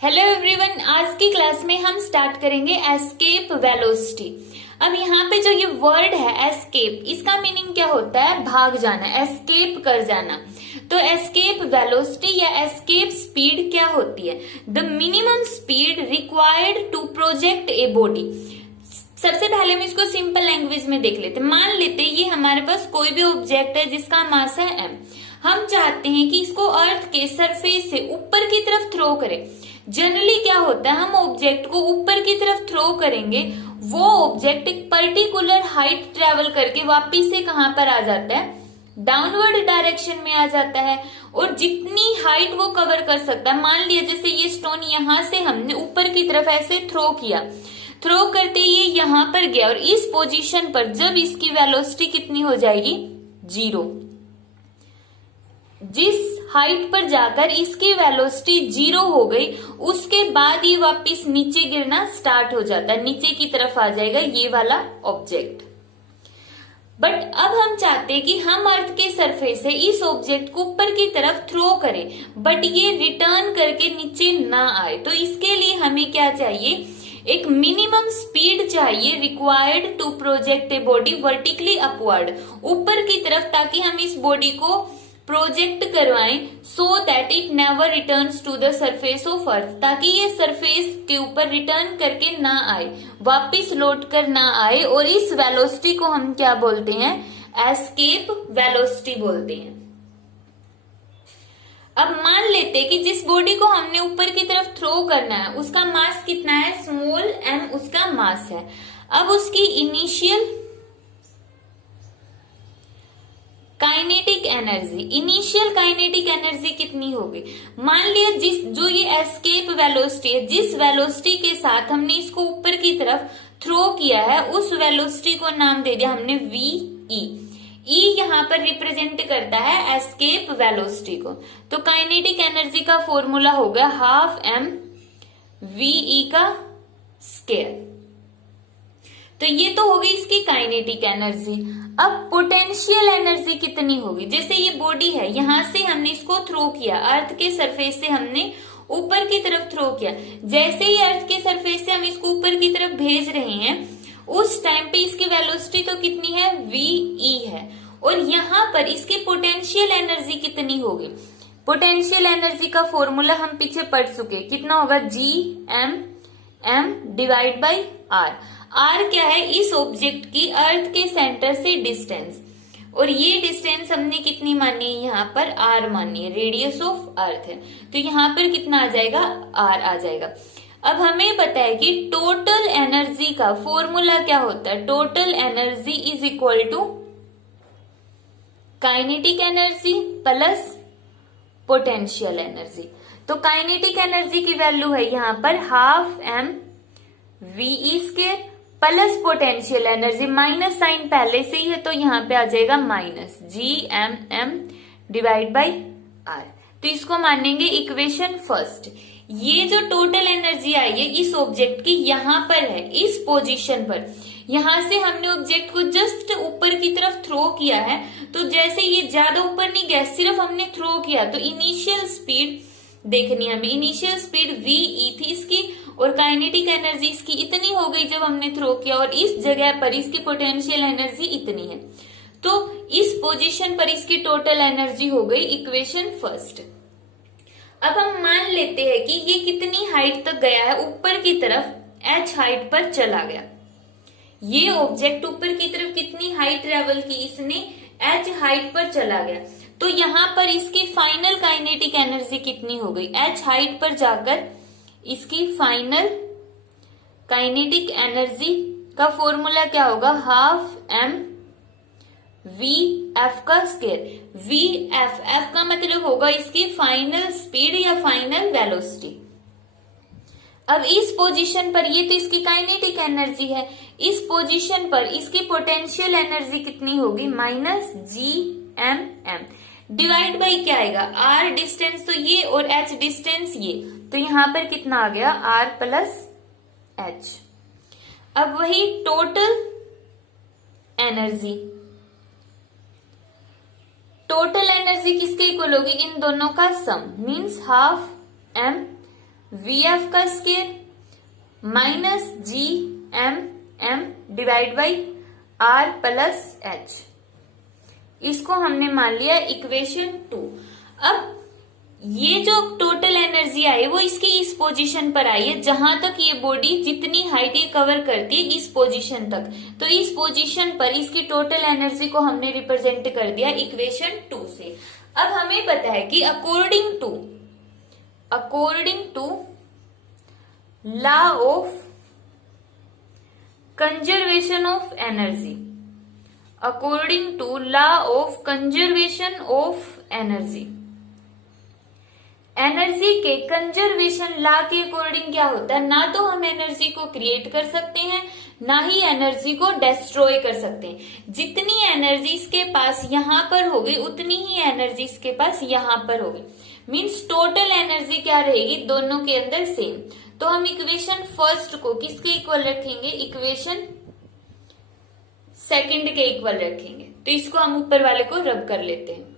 Hello everyone, आज की class में हम स्टार्ट करेंगे एस्केप वेलोसिटी। अब यहाँ पे जो ये वर्ड है एस्केप, इसका मीनिंग क्या होता है? भाग जाना, एस्केप कर जाना। तो एस्केप वेलोसिटी या एस्केप स्पीड क्या होती है? The minimum speed required to project a body. सबसे पहले हम इसको सिंपल लैंग्वेज में देख लेते हैं। मान लेते ये हमारे पास कोई भी ऑब्जेक्ट है जिसका मास है m। हम चाहते हैं कि इसको अर्थ के सरफेस से ऊपर की तरफ थ्रो करें। जनरली क्या होता है, हम ऑब्जेक्ट को ऊपर की तरफ थ्रो करेंगे, वो ऑब्जेक्ट एक पर्टिकुलर हाइट ट्रेवल करके वापिस से कहां पर आ जाता है? डाउनवर्ड डायरेक्शन में आ जाता है। और जितनी हाइट वो कवर कर सकता है, मान लिया जैसे ये स्टोन यहां से हमने ऊपर की तरफ ऐसे थ्रो किया, थ्रो करते ये यहां पर गया और इस पोजीशन पर जब इसकी वेलोसिटी कितनी हो जाएगी? 0। जिस हाइट पर जाकर इसकी वेलोसिटी 0 हो गई, उसके बाद ये वापस नीचे गिरना स्टार्ट हो जाता है, नीचे की तरफ आ जाएगा ये वाला ऑब्जेक्ट। बट अब हम चाहते हैं कि हम अर्थ के सरफेस से इस ऑब्जेक्ट को ऊपर की तरफ थ्रो करें, बट ये रिटर्न करके नीचे ना आए। तो इसके लिए हमें क्या चाहिए? एक मिनिमम स्पीड चाहिए required to project a body vertically upward, ऊपर की तरफ, ताकि हम इस बॉडी को प्रोजेक्ट करवाएं so that it never returns to the surface of earth, ताकि ये सरफेस के ऊपर रिटर्न करके ना आए, वापिस लौट कर ना आए। और इस वेलोसिटी को हम क्या बोलते हैं? एस्केप वेलोसिटी बोलते हैं। अब मान लेते हैं कि जिस बॉडी को हमने ऊपर की तरफ थ्रो करना है उसका मास कितना है? स्मॉल m उसका मास है। अब उसकी इनिशियल काइनेटिक एनर्जी कितनी होगी? मान लिया जो ये एस्केप वेलोसिटी है, जिस वेलोसिटी के साथ हमने इसको ऊपर की तरफ थ्रो किया है, उस वेलोसिटी को नाम दे दिया हमने VE। E यहाँ पर रिप्रेजेंट करता है एस्केप वेलोसिटी को। तो काइनेटिक एनर्जी का फॉर्मूला हो गया 12m VE का स्क्वायर। तो ये तो होगी इसकी काइनेटिक एनर्जी। अब पोटेंशियल एनर्जी कितनी होगी? जैसे ये बॉडी है, यहां से हमने इसको थ्रो किया, अर्थ के सरफेस से हमने ऊपर की तरफ थ्रो किया। जैसे ही अर्थ के सरफेस से हम इसको ऊपर की तरफ भेज रहे हैं, उस टाइम पे इसकी वेलोसिटी तो कितनी है? VE है। और यहाँ पर इसकी पोटेंशियल एनर्जी कितनी होगी? पोटेंशियल एनर्जी का फॉर्मूला हम पीछे पढ़ चुके, कितना होगा? GM divide by R। R क्या है? इस ऑब्जेक्ट की अर्थ के सेंटर से डिस्टेंस, और ये डिस्टेंस हमने कितनी मानी है? यहाँ पर R मानी है, रेडियस ऑफ अर्थ है। तो यहाँ पर कितना आ जाएगा? R आ जाएगा। अब हमें पता है कि टोटल एनर्जी का फॉर्मूला क्या होता है? Total energy is equal to kinetic energy plus potential energy. तो काइनेटिक एनर्जी की वैल्यू है यहाँ पर 12m VE square plus potential energy, minus sign पहले से ही है तो यहाँ पे आ जाएगा माइनस GMM डिवाइड बाई R। तो इसको मानेंगे इक्वेशन फर्स्ट। ये जो टोटल एनर्जी आई है इस ऑब्जेक्ट की यहाँ पर है, इस पोजीशन पर, यहां से हमने ऑब्जेक्ट को जस्ट ऊपर की तरफ थ्रो किया है। तो जैसे ये ज्यादा ऊपर नहीं गया, सिर्फ हमने थ्रो किया, तो इनिशियल स्पीड देखनी है हमें। इनिशियल स्पीड VE थी इसकी, और काइनेटिक एनर्जी इसकी इतनी हो गई जब हमने थ्रो किया, और इस जगह पर इसकी पोटेंशियल एनर्जी इतनी है। तो इस पोजीशन पर इसकी टोटल एनर्जी हो गई इक्वेशन फर्स्ट। अब हम मान लेते हैं कि ये कितनी हाइट तक गया है? ऊपर की तरफ h हाइट पर चला गया। ये ऑब्जेक्ट ऊपर की तरफ कितनी हाइट ट्रेवल की? इसने h हाइट पर चला गया। तो यहाँ पर इसकी फाइनल काइनेटिक एनर्जी कितनी हो गई? h हाइट पर जाकर इसकी फाइनल काइनेटिक एनर्जी का फॉर्मूला क्या होगा? 12m VF का स्क्वायर। F का मतलब होगा इसकी फाइनल स्पीड या फाइनल वेलोसिटी। अब इस पोजीशन पर, ये तो इसकी काइनेटिक एनर्जी है, इस पोजीशन पर इसकी पोटेंशियल एनर्जी कितनी होगी? माइनस GMM डिवाइड बाई क्या आएगा? R डिस्टेंस तो ये और H डिस्टेंस ये, तो यहां पर कितना आ गया? R plus H। अब वही टोटल एनर्जी, टोटल एनर्जी किसके इक्वल होगी? इन दोनों का sum, means 12m v f का square minus g m m divide by r plus h. इसको हमने मान लिया इक्वेशन 2। अब ये जो टोटल एनर्जी आई वो इसकी इस पोजीशन पर आई है, जहां तक ये बॉडी जितनी हाइट ये कवर करती है इस पोजीशन तक। तो इस पोजीशन पर इसकी टोटल एनर्जी को हमने रिप्रेजेंट कर दिया इक्वेशन 2 से। अब हमें पता है कि according to law of conservation of energy, according to law of conservation of energy, energy के कंजर्वेशन लॉ के अकॉर्डिंग क्या होता है, ना तो हम एनर्जी को क्रिएट कर सकते हैं ना ही एनर्जी को डिस्ट्रॉय कर सकते हैं। जितनी एनर्जी इसके पास यहां पर होगी उतनी ही एनर्जी इसके पास यहां पर होगी। मींस टोटल एनर्जी क्या रहेगी दोनों के अंदर सेम। तो हम इक्वेशन फर्स्ट को किसके इक्वल रखेंगे, इक्वेशन सेकंड के इक्वल रखेंगे। तो इसको हम ऊपर वाले को रब कर लेते हैं।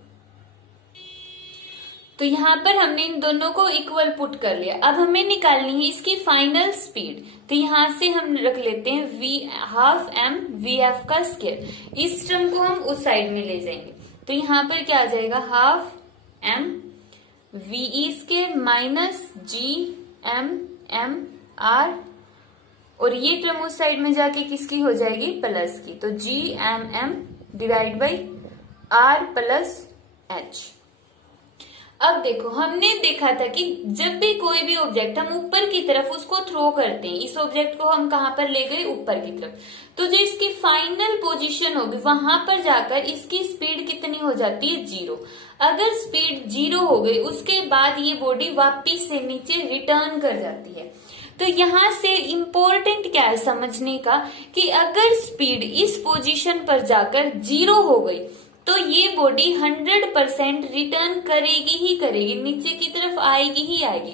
तो यहां पर हमने इन दोनों को इक्वल पुट कर लिया। अब हमें निकालनी है इसकी फाइनल स्पीड। तो यहां से हम रख लेते हैं v half m v f का स्क्वायर। इस टर्म को हम उस साइड में ले जाएंगे। तो यहां पर क्या आ जाएगा, half m v square minus g m m r, और ये टर्म उस साइड में जाके किसकी हो जाएगी, प्लस की। तो g m m divide by r plus h. अब देखो हमने देखा था कि जब भी कोई भी ऑब्जेक्ट हम ऊपर की तरफ उसको थ्रो करते हैं, इस ऑब्जेक्ट को हम कहां पर ले गए, ऊपर की तरफ, तो जो इसकी फाइनल पोजीशन होगी वहां पर जाकर इसकी स्पीड कितनी हो जाती है, 0। अगर स्पीड 0 हो गई उसके बाद ये बॉडी वापिस से नीचे रिटर्न कर जाती है। तो यहां से इंपॉर्टेंट क्या है समझने का कि अगर स्पीड इस पोजीशन पर जाकर 0 हो गई तो ये बॉडी 100% रिटर्न करेगी ही करेगी, नीचे की तरफ आएगी ही आएगी।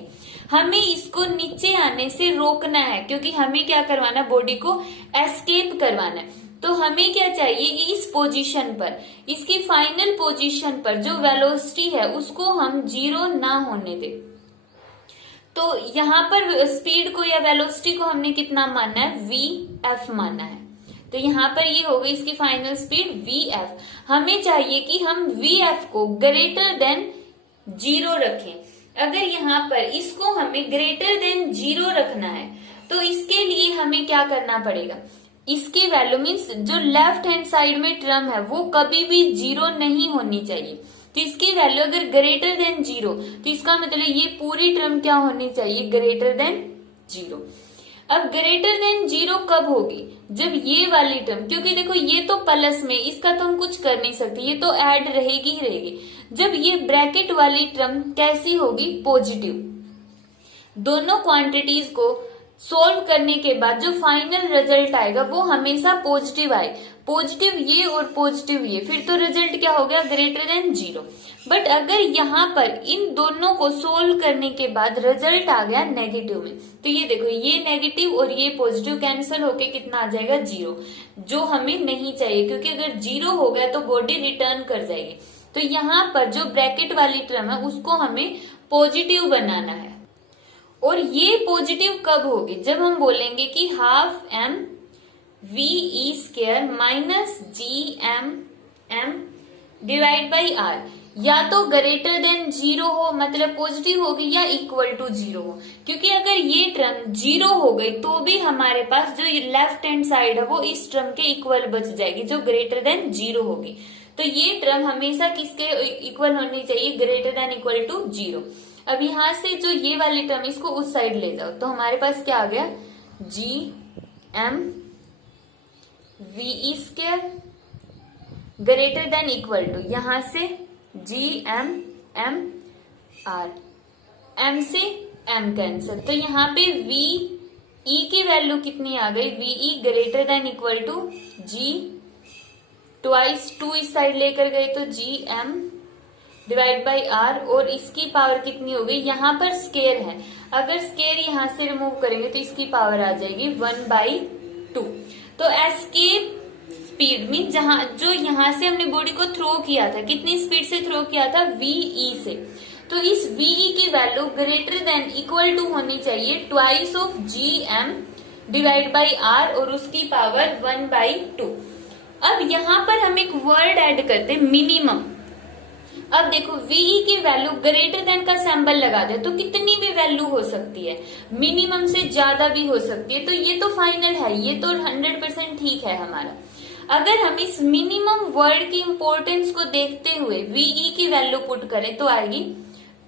हमें इसको नीचे आने से रोकना है क्योंकि हमें क्या करवाना, बॉडी को एस्केप करवाना है। तो हमें क्या चाहिए कि इस पोजीशन पर, इसकी फाइनल पोजीशन पर जो वेलोसिटी है उसको हम 0 ना होने दें। तो यहाँ पर स्पीड को या वेलोसिटी को हमने कितना मानना है, वी एफ मानना है। तो यहाँ पर ये हो गई इसकी फाइनल स्पीड वी एफ। हमें चाहिए कि हम वी एफ को ग्रेटर देन 0 रखें। अगर यहाँ पर इसको हमें ग्रेटर देन 0 रखना है तो इसके लिए हमें क्या करना पड़ेगा, इसकी वैल्यू मीन्स जो लेफ्ट हैंड साइड में टर्म है वो कभी भी 0 नहीं होनी चाहिए। तो इसकी वैल्यू अगर ग्रेटर देन 0 तो इसका मतलब ये पूरी टर्म क्या होनी चाहिए, ग्रेटर देन 0। अब ग्रेटर देन 0 कब होगी, जब ये वाली टर्म, क्योंकि देखो ये तो प्लस में, इसका तो हम कुछ कर नहीं सकते, ये तो ऐड रहेगी ही रहेगी। जब ये ब्रैकेट वाली टर्म कैसी होगी, पॉजिटिव। दोनों क्वांटिटीज को सोल्व करने के बाद जो फाइनल रिजल्ट आएगा वो हमेशा पॉजिटिव आए। पॉजिटिव ये और पॉजिटिव ये, फिर तो रिजल्ट क्या हो गया, ग्रेटर देन 0। बट अगर यहाँ पर इन दोनों को सोल्व करने के बाद रिजल्ट आ गया नेगेटिव में, तो ये देखो ये नेगेटिव और ये पॉजिटिव कैंसिल होके कितना आ जाएगा, 0, जो हमें नहीं चाहिए क्योंकि अगर 0 हो गया तो बॉडी रिटर्न कर जाएगी। तो यहाँ पर जो ब्रैकेट वाली टर्म है उसको हमें पॉजिटिव बनाना है। और ये पॉजिटिव कब होगी, जब हम बोलेंगे कि half m v e square minus g m m divide by r, या तो ग्रेटर देन 0 हो मतलब पॉजिटिव होगी, या इक्वल टू 0 हो। क्योंकि अगर ये टर्म 0 हो गई तो भी हमारे पास जो लेफ्ट हैंड साइड है वो इस टर्म के इक्वल बच जाएगी जो ग्रेटर देन 0 होगी। तो ये टर्म हमेशा किसके इक्वल होनी चाहिए, ग्रेटर देन इक्वल टू 0। अब यहां से जो ये वाली टर्म इसको उस साइड ले जाओ तो हमारे पास क्या आ गया, g m v square greater than equal to, यहां से g m m r, m से एम कैंसिल, तो यहाँ पे वी ई की वैल्यू कितनी आ गई, v e greater than equal to g twice 2 इस साइड लेकर गए तो g m divide by r, और इसकी पावर कितनी हो गई, यहाँ पर स्केयर है, अगर स्केयर यहाँ से रिमूव करेंगे तो इसकी पावर आ जाएगी 1/2। तो एस्केप स्पीड मीन जो यहाँ से हमने बॉडी को थ्रो किया था, कितनी स्पीड से थ्रो किया था, वी ई से, तो इस VE की value greater than equal to होनी चाहिए twice of GM divide by R और उसकी पावर 1/2। अब यहां पर हम एक वर्ड ऐड करते हैं मिनिमम। अब देखो VE की वैल्यू ग्रेटर देन का सिंबल लगा दे तो कितनी भी वैल्यू हो सकती है, मिनिमम से ज्यादा भी हो सकती है, तो ये तो फाइनल है, ये तो 100% ठीक है हमारा। अगर हम इस मिनिमम वर्ड की इंपॉर्टेंस को देखते हुए VE की वैल्यू पुट करें तो आएगी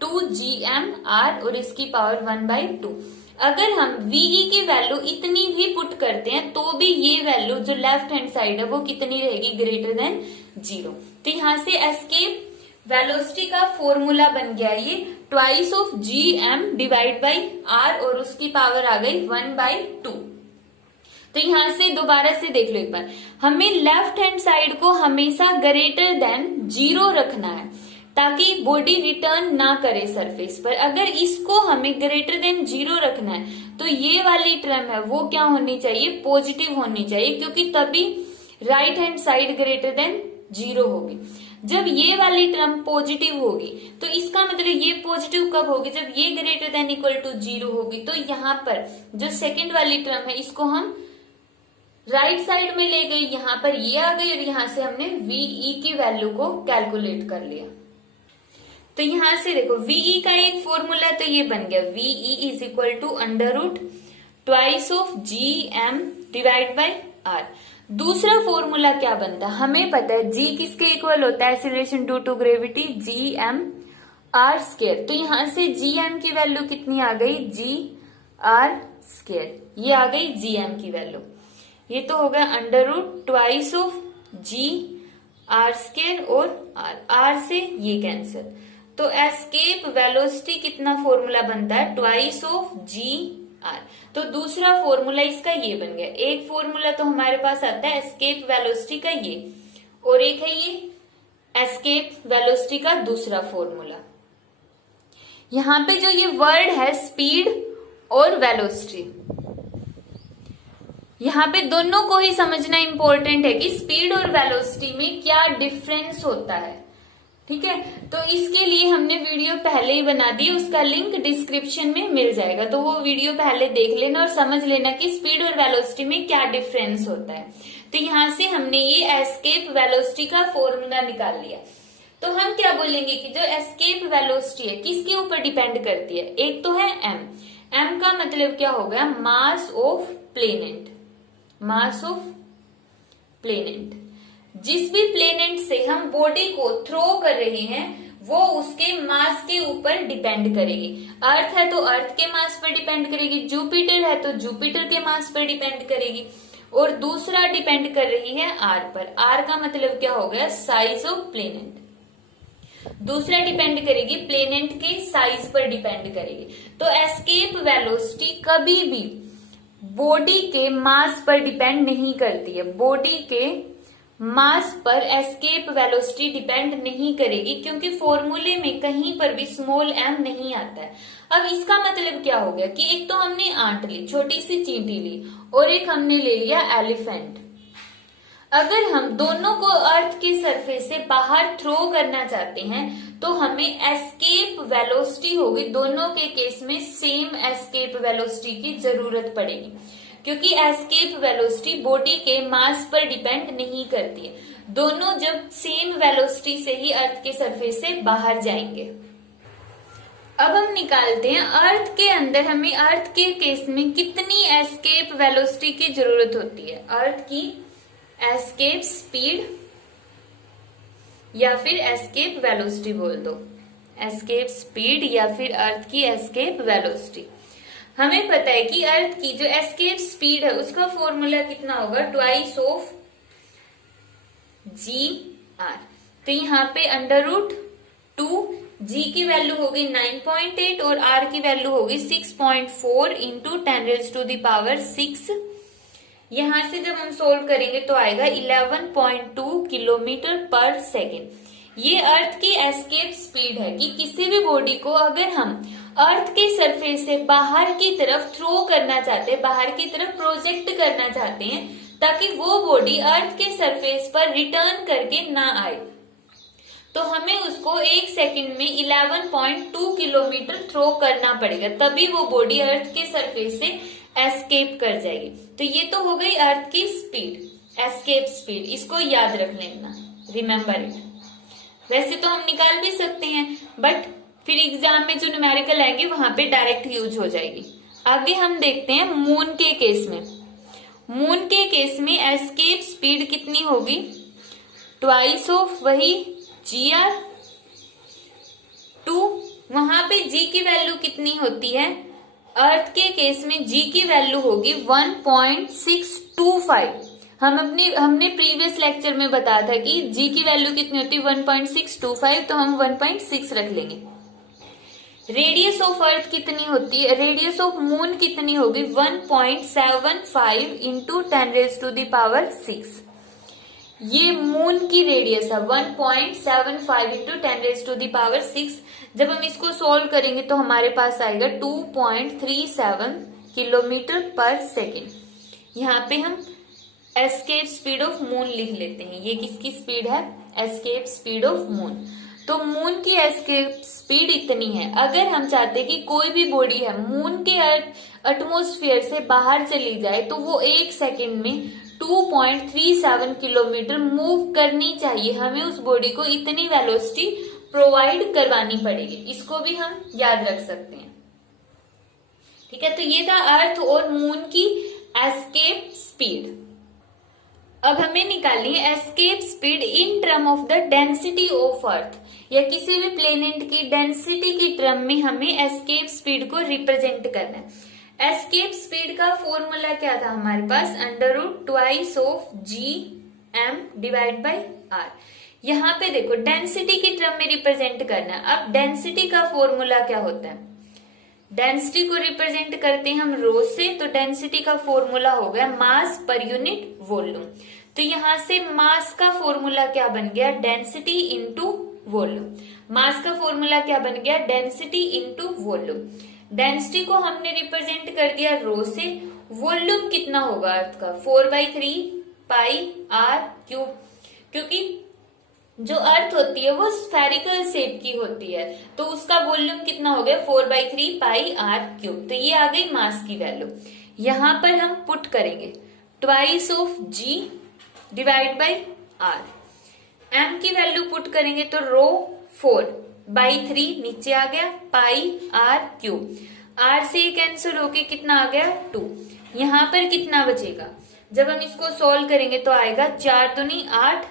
2GMR और इसकी पावर 1/2। अगर हम VE की वैल्यू इतनी भी पुट करते हैं तो भी ये वैल्यू जो लेफ्ट हैंड साइड है वो कितनी रहेगी, ग्रेटर देन 0। तो यहां से एस्केप वेलोसिटी का फॉर्मूला बन गया ये twice of GM divide by R और उसकी पावर आ गई 1/2। तो यहां से दोबारा से देख लो एक बार, हमें लेफ्ट हैंड साइड को हमेशा ग्रेटर देन 0 रखना है ताकि बॉडी रिटर्न ना करे सरफेस पर। अगर इसको हमें ग्रेटर देन 0 रखना है तो ये वाली टर्म है वो क्या होनी चाहिए, पॉजिटिव होनी चाहिए, क्योंकि तभी right hand side greater than 0 होगी। जब ये वाली टर्म पॉजिटिव होगी तो इसका मतलब ये पॉजिटिव कब होगी, जब ये ग्रेटर देन इक्वल टू 0 होगी। तो यहाँ पर जो सेकंड वाली टर्म है इसको हम राइट साइड में ले गए, यहाँ पर ये आ गई और यहाँ से हमने VE की वैल्यू को कैलकुलेट कर लिया। तो यहां से देखो VE का एक फॉर्मूला तो ये बन गया, VE is equal to under root twice of GM divide by R। दूसरा फॉर्मूला क्या बनता है, हमें पता है G किसके इक्वल होता है, acceleration due to gravity, GM/r square. तो यहां से GM की वैल्यू कितनी आ गई, GR स्क्वायर, ये आ गई GM की वैल्यू। ये तो होगा under root twice of GR square और R से ये कैंसिल। तो एस्केप वेलोसिटी कितना फॉर्मूला बनता है, ट्वाइस ऑफ GR। तो दूसरा फॉर्मूला इसका ये बन गया। एक फॉर्मूला तो हमारे पास आता है एस्केप वेलोसिटी का ये, और एक है ये एस्केप वेलोसिटी का दूसरा फॉर्मूला। यहां पे जो ये वर्ड है स्पीड और वेलोसिटी, यहाँ पे दोनों को ही समझना इंपॉर्टेंट है कि स्पीड और वेलोसिटी में क्या डिफरेंस होता है। ठीक है, तो इसके लिए हमने वीडियो पहले ही बना दी, उसका लिंक डिस्क्रिप्शन में मिल जाएगा, तो वो वीडियो पहले देख लेना और समझ लेना कि स्पीड और वेलोसिटी में क्या डिफरेंस होता है। तो यहां से हमने ये एस्केप वेलोसिटी का फॉर्मूला निकाल लिया। तो हम क्या बोलेंगे कि जो एस्केप वेलोसिटी है किसके ऊपर डिपेंड करती है, एक तो है m का मतलब क्या हो गया, mass of planet. Mass of planet, जिस भी प्लेनेट से हम बॉडी को थ्रो कर रहे हैं वो उसके मास के ऊपर डिपेंड करेगी। अर्थ है तो अर्थ के मास पर डिपेंड करेगी, जुपिटर है तो जुपिटर के मास पर डिपेंड करेगी, और दूसरा डिपेंड कर रही है आर पर। आर का मतलब क्या हो गया, साइज ऑफ प्लेनेट। दूसरा डिपेंड करेगी प्लेनेट के साइज पर डिपेंड करेगी। तो एस्केप वेलोसिटी कभी भी बॉडी के मास पर डिपेंड नहीं करती है, बॉडी के मास पर एस्केप वेलोसिटी डिपेंड नहीं करेगी, क्योंकि फॉर्मूले में कहीं पर भी स्मॉल m नहीं आता है। अब इसका मतलब क्या हो गया कि एक तो हमने आंट ली, छोटी सी चींटी ली, और एक हमने ले लिया एलिफेंट। अगर हम दोनों को अर्थ के सरफेस से बाहर थ्रो करना चाहते हैं तो हमें एस्केप वेलोसिटी होगी, दोनों के केस में सेम एस्केप वेलोसिटी की जरूरत पड़ेगी, क्योंकि एस्केप वेलोसिटी बॉडी के मास पर डिपेंड नहीं करती है। दोनों जब सेम वेलोसिटी से ही अर्थ के सरफेस से बाहर जाएंगे। अब हम निकालते हैं अर्थ के अंदर हमें अर्थ के केस में कितनी एस्केप वेलोसिटी की जरूरत होती है, अर्थ की एस्केप स्पीड या फिर एस्केप वेलोसिटी बोल दो, एस्केप स्पीड या फिर अर्थ की एस्केप वेलोसिटी। हमें पता है कि अर्थ की जो एस्केप स्पीड है उसका फॉर्मूला कितना होगा, ट्वाइस ऑफ GR। तो यहाँ पे अंडर रूट 2, G की वैल्यू होगी 9.8 और R की वैल्यू होगी 6.4 इंटू 10⁻⁶। यहां से जब हम सोल्व करेंगे तो आएगा 11.2 किलोमीटर पर सेकेंड। ये अर्थ की एस्केप स्पीड है कि किसी भी बॉडी को अगर हम अर्थ के सरफेस से बाहर की तरफ थ्रो करना चाहते हैं, बाहर की तरफ प्रोजेक्ट करना चाहते हैं ताकि वो बॉडी अर्थ के सरफेस पर रिटर्न करके ना आए, तो हमें उसको 1 सेकंड में 11.2 किलोमीटर थ्रो करना पड़ेगा, तभी वो बॉडी अर्थ के सरफेस से एस्केप कर जाएगी। तो ये तो हो गई अर्थ की स्पीड, एस्केप स्पीड, इसको याद रख लेना, रिमेम्बर इट। वैसे तो हम निकाल भी सकते हैं, बट फिर एग्जाम में जो न्यूमेरिकल आएंगे वहां पे डायरेक्ट यूज हो जाएगी। आगे हम देखते हैं मून के केस में। मून के केस में एस्केप स्पीड कितनी होगी, ट्वाइस ऑफ वही GR 2। वहां पे G की वैल्यू कितनी होती है, अर्थ के केस में G की वैल्यू होगी 1.625। हमने प्रीवियस लेक्चर में बताया था कि G की वैल्यू कितनी होती है 1.625, तो हम 1.6 रख लेंगे। रेडियस ऑफ अर्थ कितनी होती है, रेडियस ऑफ मून कितनी होगी 1.75 इंटू 10⁻⁶। ये मून की रेडियस है 1.75 इंटू 10⁻⁶। जब हम इसको सॉल्व करेंगे तो हमारे पास आएगा 2.37 किलोमीटर पर सेकेंड। यहाँ पे हम एस्केप स्पीड ऑफ मून लिख लेते हैं। ये किसकी स्पीड है, एस्केप स्पीड ऑफ मून। तो मून की एस्केप स्पीड इतनी है। अगर हम चाहते हैं कि कोई भी बॉडी है मून के एटमॉस्फेयर से बाहर चली जाए तो वो 1 सेकेंड में 2.37 किलोमीटर मूव करनी चाहिए। हमें उस बॉडी को इतनी वेलोसिटी प्रोवाइड करवानी पड़ेगी। इसको भी हम याद रख सकते हैं, ठीक है। तो ये था अर्थ और मून की एस्केप स्पीड। अब हमें निकालनी है escape speed in term of the density of earth, या किसी भी प्लेनेट की डेंसिटी की टर्म में हमें एस्केप स्पीड को रिप्रेजेंट करना है। एस्केप स्पीड का फॉर्मूला क्या था हमारे पास, √2 of GM divide by R। यहाँ पे देखो डेंसिटी की टर्म में रिप्रेजेंट करना है। अब डेंसिटी का फॉर्मूला क्या होता है, डेंसिटी को रिप्रेजेंट करते हैं हम रो से, तो डेंसिटी का फॉर्मूला हो गया मास पर यूनिट वॉल्यूम। तो यहां से मास का फॉर्मूला क्या बन गया, डेंसिटी इंटू वॉल्यूम। मास का फॉर्मूला क्या बन गया, डेंसिटी इंटू वॉल्यूम। डेंसिटी को हमने रिप्रेजेंट कर दिया रो से, वॉल्यूम कितना होगा अर्थ का 4/3 πr³, क्योंकि जो अर्थ होती है वो स्फेरिकल शेप की होती है, तो उसका वॉल्यूम कितना हो गया 4/3 πr³। तो ये आ गई मास की वैल्यू। यहां पर हम पुट करेंगे 2 of G divide by R। M की वैल्यू पुट करेंगे तो रो 4/3 नीचे आ गया πr³। R से कैंसिल होके कितना आ गया 2। यहां पर कितना बचेगा, जब हम इसको सोल्व करेंगे तो आएगा 4 दूनी 8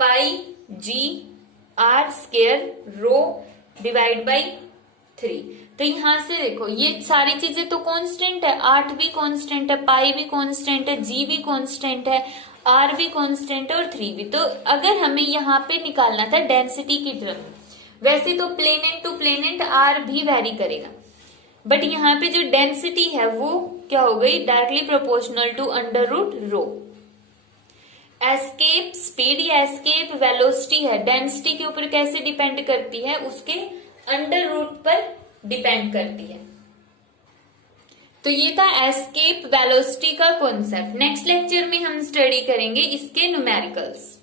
πGR² रो डिवाइड बाई 3। तो यहां से देखो ये सारी चीजें तो कांस्टेंट है, 8 भी कांस्टेंट है, पाई भी कांस्टेंट है, G भी कांस्टेंट है, R भी कांस्टेंट है और 3 भी। तो अगर हमें यहाँ पे निकालना था डेंसिटी की टर्म, वैसे तो प्लेनेट टू प्लेनेट R भी वेरी करेगा, बट यहाँ पे जो डेंसिटी है वो क्या हो गई, directly proportional to √ρ। Escape speed या एस्केप वेलोसिटी है, डेंसिटी के ऊपर कैसे डिपेंड करती है, उसके √रूट पर डिपेंड करती है। तो ये था एस्केप वेलोसिटी का कॉन्सेप्ट। नेक्स्ट लेक्चर में हम स्टडी करेंगे इसके न्यूमेरिकल्स।